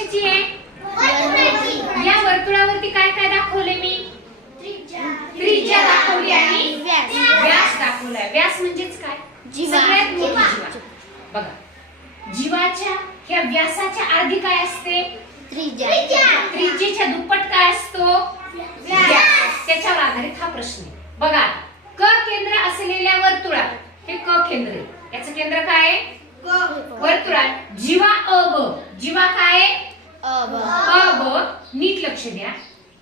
कशाची आहे? या वर्तुळावरती काय काय दाखवले मी? त्रिज्या दाखवली आणि व्यास दाखवलाय. व्यास म्हणजेच काय? सगळ्यात मोठी जीवा. बघा, जीवाच्या ह्या व्यासाच्या अर्धी काय असते? त्रिज्येच्या दुप्पट काय असतो? व्यास. त्याच्यावर आधारित हा प्रश्न आहे. बघा, क केंद्र असलेल्या वर्तुळात, हे क केंद्र आहे, याचं केंद्र काय आहे? वर्तुळात जीवा अब. जीवा काय? अब. नीट लक्ष द्या.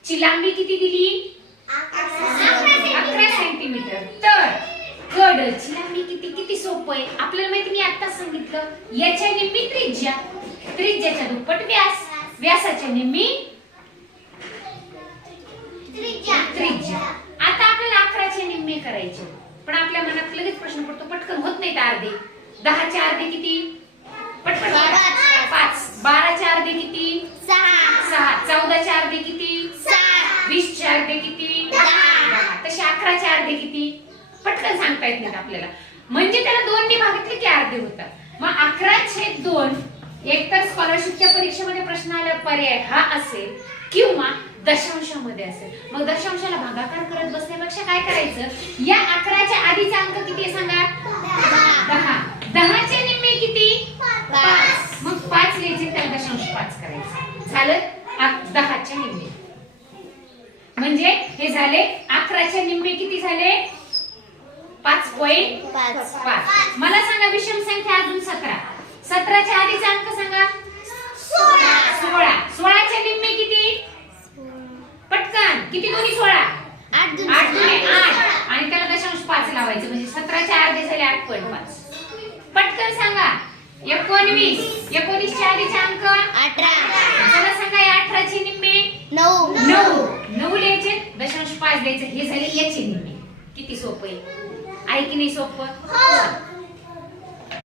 ची लांबी किती दिली? 11 सेंटीमीटर. तर कड ची लांबी किती? किती सोपं आहे आपल्याला माहिती. मी आता सांगितलं, याच्या निम्मी त्रिज्या, त्रिज्याच्या दुप्पट व्यास, व्यासाच्या निम्मी त्रिज्या. आता आपल्याला 11चे निम्मे करायचे, पण आपल्या मनात लगेच प्रश्न पडतो, पटकन होत नाहीत अर्धे. 10चे अर्धे किती? पटकन 5. 12चे अर्धे किती? 6. 14चे अर्धे किती? 20चे अर्धे किती? 10. तसे 11चे अर्धे किती? पटकन सांगता येत नाहीत आपल्याला. म्हणजे त्याला 2 ने भागितले की अर्धे होतात. मग 11/2 एकतर स्कॉलरशिपच्या परीक्षेमध्ये प्रश्न आला पर्याय हा असेल किंवा दशांशामध्ये असेल. मग दशांशाला भागाकार करत बसण्यापेक्षा काय करायचं, या 11च्या आधीचा अंक किती आहे सांगा? 10. 10चे निम्मे किती? 5. मग 5 लिहायचे, त्याला दशांश 5 करायचं. झालं 10च्या निम्मे. म्हणजे हे झाले 11च्या निम्मे किती झाले? 5.5. मला सांगा विषम संख्या अजून 17. 17च्या आधीचा अंक सांगा? 16. 16च्या निम्मे किती? पटकन किती? दोन्ही 16. 8 दुणे 8 आणि त्याला दशांश 5 लावायचं, म्हणजे 17च्या अर्धे झाले 8.5. पटकन सांगा 19. 19च्या आधीचा अंक 18. चला सांगा या 18चे निम्मे 9. 9 लिहायचे, दशांश 5 द्यायचं. हे झाले याचे निम्मे. किती सोपं आहे की नाही सोपं?